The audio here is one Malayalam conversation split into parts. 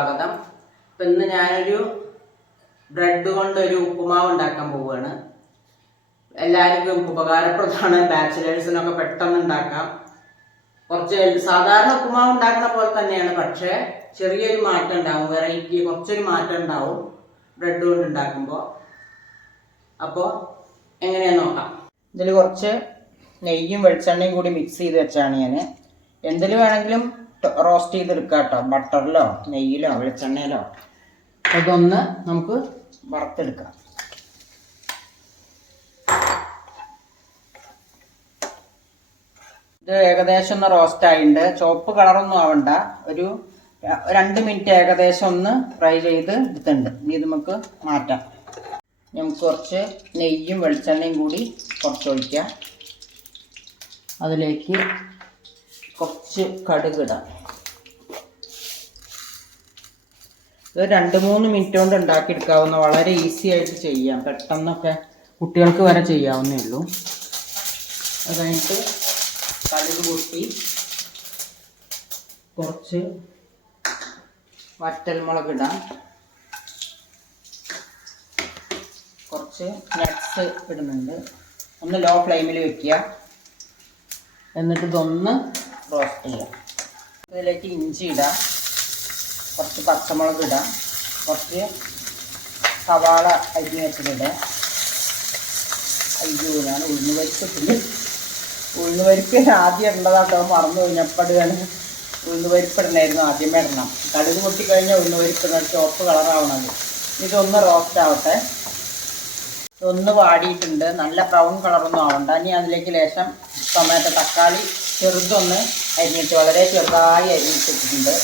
സ്വാഗതം. ഇപ്പം ഇന്ന് ഞാനൊരു ബ്രെഡ് കൊണ്ടൊരു ഉപ്പുമാവ് ഉണ്ടാക്കാൻ പോവുകയാണ്. എല്ലാവർക്കും ഉപകാരപ്രദമാണ്. ബാച്ചിലേഴ്സിനൊക്കെ പെട്ടെന്ന് ഉണ്ടാക്കാം. കുറച്ച് സാധാരണ ഉപ്പുമാവ് ഉണ്ടാക്കുന്ന പോലെ തന്നെയാണ്, പക്ഷേ ചെറിയൊരു മാറ്റം ഉണ്ടാവും, വെറൈറ്റി കുറച്ചൊരു മാറ്റം ഉണ്ടാവും ബ്രെഡ് കൊണ്ട് ഉണ്ടാക്കുമ്പോൾ. അപ്പോൾ എങ്ങനെയാന്ന് നോക്കാം. ഇതിൽ കുറച്ച് നെയ്യും വെളിച്ചെണ്ണയും കൂടി മിക്സ് ചെയ്ത് വെച്ചാണ് ഞാൻ. എന്തിൽ വേണമെങ്കിലും റോസ്റ്റ് ചെയ്തെടുക്കാം കേട്ടോ, ബട്ടറിലോ നെയ്യിലോ വെളിച്ചെണ്ണയിലോ. അതൊന്ന് നമുക്ക് വറുത്തെടുക്കാം. ഇത് ഏകദേശം ഒന്ന് റോസ്റ്റ് ആയിട്ടുണ്ട്. ചുവപ്പ് കളറൊന്നും ആവണ്ട, ഒരു 2 മിനിറ്റ് ഏകദേശം ഒന്ന് ഫ്രൈ ചെയ്ത് എടുത്തിട്ടുണ്ട്. ഇനി ഇത് നമുക്ക് മാറ്റാം. നമുക്ക് കുറച്ച് നെയ്യും വെളിച്ചെണ്ണയും കൂടി കുറച്ച് ഒഴിക്കാം. അതിലേക്ക് കുറച്ച് കടുക് ഇടാം. ഇത് 2-3 മിനിറ്റ് കൊണ്ട് ഉണ്ടാക്കിയെടുക്കാവുന്ന, വളരെ ഈസി ആയിട്ട് ചെയ്യാം. പെട്ടെന്നൊക്കെ കുട്ടികൾക്ക് വരെ ചെയ്യാവുന്നേ ഉള്ളൂ. അത് കഴിഞ്ഞിട്ട് കടുക് പൊട്ടി കുറച്ച് വറ്റൽമുളക് ഇടാം. കുറച്ച് നട്ട്സ് ഇടുന്നുണ്ട്. ഒന്ന് ലോ ഫ്ലെയിമിൽ വെക്കുക. എന്നിട്ട് ഇതൊന്ന് റോസ്റ്റ് ചെയ്യാം. ഇതിലേക്ക് ഇഞ്ചി ഇടാം, കുറച്ച് പച്ചമുളക് ഇടാം, കുറച്ച് സവാള അരിഞ്ഞ് വെച്ചിട്ടിടാം. അയ്യോ, ഞാൻ ഉഴുന്നുപരിപ്പിട്ടില്ല. ഉഴുന്നുപരിപ്പ് ആദ്യം ഇടേണ്ടതാട്ടോ, മറന്നു കഴിഞ്ഞപ്പോഴാണ്. ഉഴുന്നുപരിപ്പിടണമായിരുന്നു, ആദ്യമേ ഇടണം. കടുക് പൊട്ടിക്കഴിഞ്ഞാൽ ഉഴുന്നുപരിപ്പ് ചുവപ്പ് കളറാവണത്. ഇതൊന്ന് റോസ്റ്റ് ആവട്ടെ. ഇതൊന്ന് വാടിയിട്ടുണ്ട്, നല്ല ബ്രൗൺ കളറൊന്നും ആവണ്ട. ഇനി അതിലേക്ക് ലേശം ടൊമാറ്റോ, തക്കാളി ചെറുതൊന്ന് അരിഞ്ഞിട്ട്, വളരെ ചെറുതായി അരിഞ്ഞിട്ടിട്ടുണ്ട്.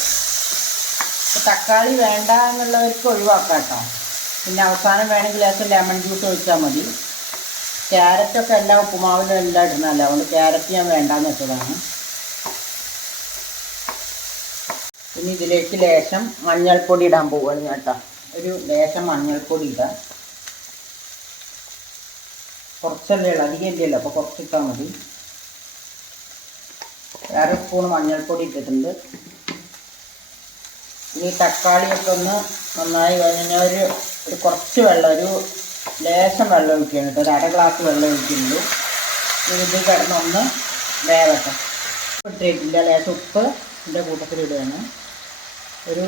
തക്കാളി വേണ്ട എന്നുള്ളവർക്ക് ഒഴിവാക്കാം കേട്ടോ. പിന്നെ അവസാനം വേണമെങ്കിൽ ലേശം ലെമൺ ജ്യൂസ് ഒഴിച്ചാൽ മതി. ക്യാരറ്റൊക്കെ എല്ലാ ഉപ്പുമാവിലും എല്ലാം ഇടുന്നതല്ല, അതുകൊണ്ട് ക്യാരറ്റ് ഞാൻ വേണ്ടാന്ന് വെച്ചതാണ്. പിന്നെ ഇതിലേക്ക് ലേശം മഞ്ഞൾപ്പൊടി ഇടാൻ പോവുകയാണ് കേട്ടോ. ഒരു ലേശം മഞ്ഞൾപ്പൊടി ഇടാം. കുറച്ചല്ലേ ഉള്ളൂ, അധികം ഇല്ലല്ലോ, അപ്പോൾ കുറച്ചിട്ടാൽ മതി. 1/2 സ്പൂൺ മഞ്ഞൾപ്പൊടി ഇട്ടിട്ടുണ്ട്. ഇനി തക്കാളിയൊക്കെ ഒന്ന് നന്നായി കഴിഞ്ഞാൽ ഒരു കുറച്ച് വെള്ളം, ഒരു ലേശം വെള്ളം ഒഴിക്കുകയാണ് കേട്ടോ. ഒരു 1/2 ഗ്ലാസ് വെള്ളം ഒഴിക്കുന്നുള്ളൂ. ഇത് കിടന്നൊന്ന് വേവട്ടെ. ഇട്ടിട്ടില്ല, ലേശം ഉപ്പ് ഇതിൻ്റെ കൂട്ടത്തിലിടുകയാണ്. ഒരു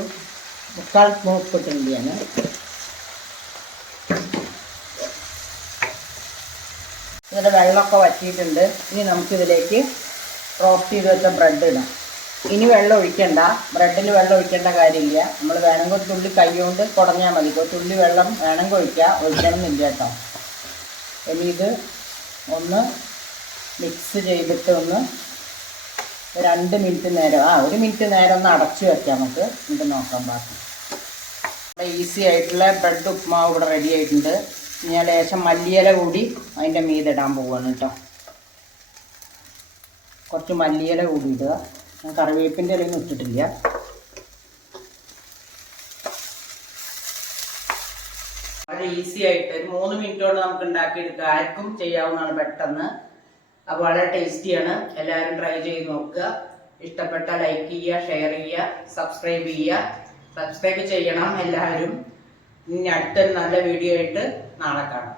3/4 സ്പൂൺ ഉപ്പ് ഇട്ടിട്ടുണ്ട് ഞാൻ. ഇതിൻ്റെ വെള്ളമൊക്കെ വറ്റിയിട്ടുണ്ട്. ഇനി നമുക്കിതിലേക്ക് റോസ്റ്റ് ചെയ്ത് വെച്ച ബ്രെഡ് ഇടാം. ഇനി വെള്ളം ഒഴിക്കണ്ട, ബ്രെഡിൽ വെള്ളം ഒഴിക്കേണ്ട കാര്യമില്ല. നമ്മൾ വേണമെങ്കിൽ ഒരു തുള്ളി കൈ കൊണ്ട് കുടഞ്ഞാൽ മതി. ഒരു തുള്ളി വെള്ളം വേണമെങ്കിൽ ഒഴിക്കണമെന്നില്ല കേട്ടോ. ഇനി ഇത് ഒന്ന് മിക്സ് ചെയ്തിട്ട് ഒന്ന് 2 മിനിറ്റ് നേരം, 1 മിനിറ്റ് നേരം ഒന്ന് അടച്ചു വെക്കാം നമുക്ക്. ഇത് നോക്കാം ബാക്കി. ഈസി ആയിട്ടുള്ള ബ്രെഡ് ഉപ്പുമാവ് ഇവിടെ റെഡി ആയിട്ടുണ്ട്. ഞാൻ ലേശം മല്ലിയില കൂടി അതിൻ്റെ മീതിടാൻ പോവുകയാണ് കേട്ടോ. കുറച്ച് മല്ലിയില കൂടി ഇടുക. ഞാൻ കറിവേപ്പിൻ്റെ ഇലയൊന്നും ഇട്ടിട്ടില്ല. വളരെ ഈസി ആയിട്ട് ഒരു 3 മിനിറ്റ് കൊണ്ട് നമുക്ക് ഉണ്ടാക്കിയെടുക്കുക. ആർക്കും ചെയ്യാവുന്നതാണ് പെട്ടെന്ന്. അപ്പോൾ വളരെ ടേസ്റ്റിയാണ്. എല്ലാവരും ട്രൈ ചെയ്ത് നോക്കുക. ഇഷ്ടപ്പെട്ടാൽ ലൈക്ക് ചെയ്യുക, ഷെയർ ചെയ്യുക, സബ്സ്ക്രൈബ് ചെയ്യുക. സബ്സ്ക്രൈബ് ചെയ്യണം എല്ലാവരും. ഇനി അടുത്തൊരു നല്ല വീഡിയോ ആയിട്ട് നാളെ കാണാം.